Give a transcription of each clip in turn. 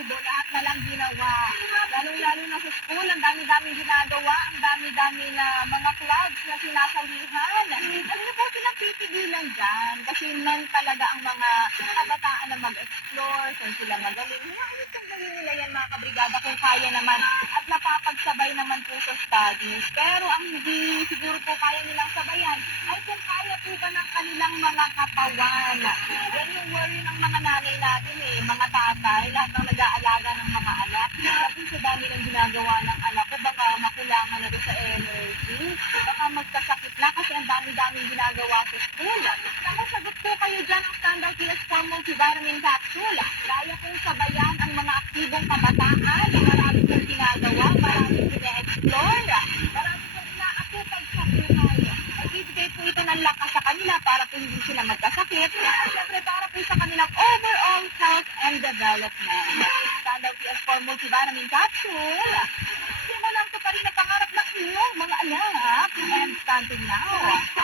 balahibo, lahat na lang ginawa. Lalong-lalo na sa school, ang dami-daming ginagawa, ang dami-dami na mga clubs na sinasalihan. Ano na po pinagpipigilan dyan? Kasi non talaga ang mga kabataan na mag-explore, kung sila magaling. Ayos kung gawin nila yan mga kabrigada kung kaya naman at napapagsabay naman po sa studies. Pero ang hindi siguro po kaya nilang sabayan ay kung kaya po ba ng kanilang mga katawan. Yan yung worry ng mga nanay natin mga tatay, lahat ng nag-aalaga ng mga anak. Tapos sa dami ng ginagawa ng anak ko, baka makulangan na rin sa energy. Baka magkasakit na kasi ang dami-daming ginagawa sa school. Naku, sagot po kayo dyan ang Standard PS4 Multivitamin Capsule. Kaya kong sabayan ang mga aktibong kabataan. Marami pong ginagawa, marami pina-explore, marami pong inaakupag sa buhay. Nagbibigay po ito ng lakas sa kanila para po hindi sila magkasakit. At syempre para po sa kanilang overall health and development. Standard PS4 Multivitamin Capsule. Simulan ko pa rin ang pangarap ng inyong mga anak. And starting now.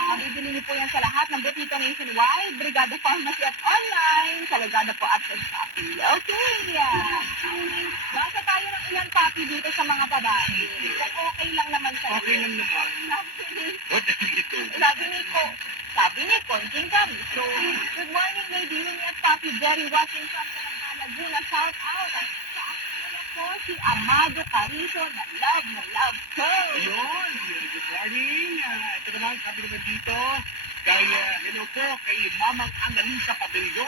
Mabibili niyo po yan sa lahat ng Butita Nationwide, Brigada Pharmacy at online, sa Lazada po at sa Shopee. Okay. Basa tayo ng ilang papi dito sa mga babae. Okay lang naman sa Okay lang naman. What are you doing? Sabi ni Konjing Carizo. Good morning, Lady Yuni at Papi Jerry Washington sa Laguna. Shout out sa aking po si Amado Carizo na love ko. Ayun, good morning. Ito naman, sabi naman dito, kay, hello po, kay Mamang Annalisa Pabello.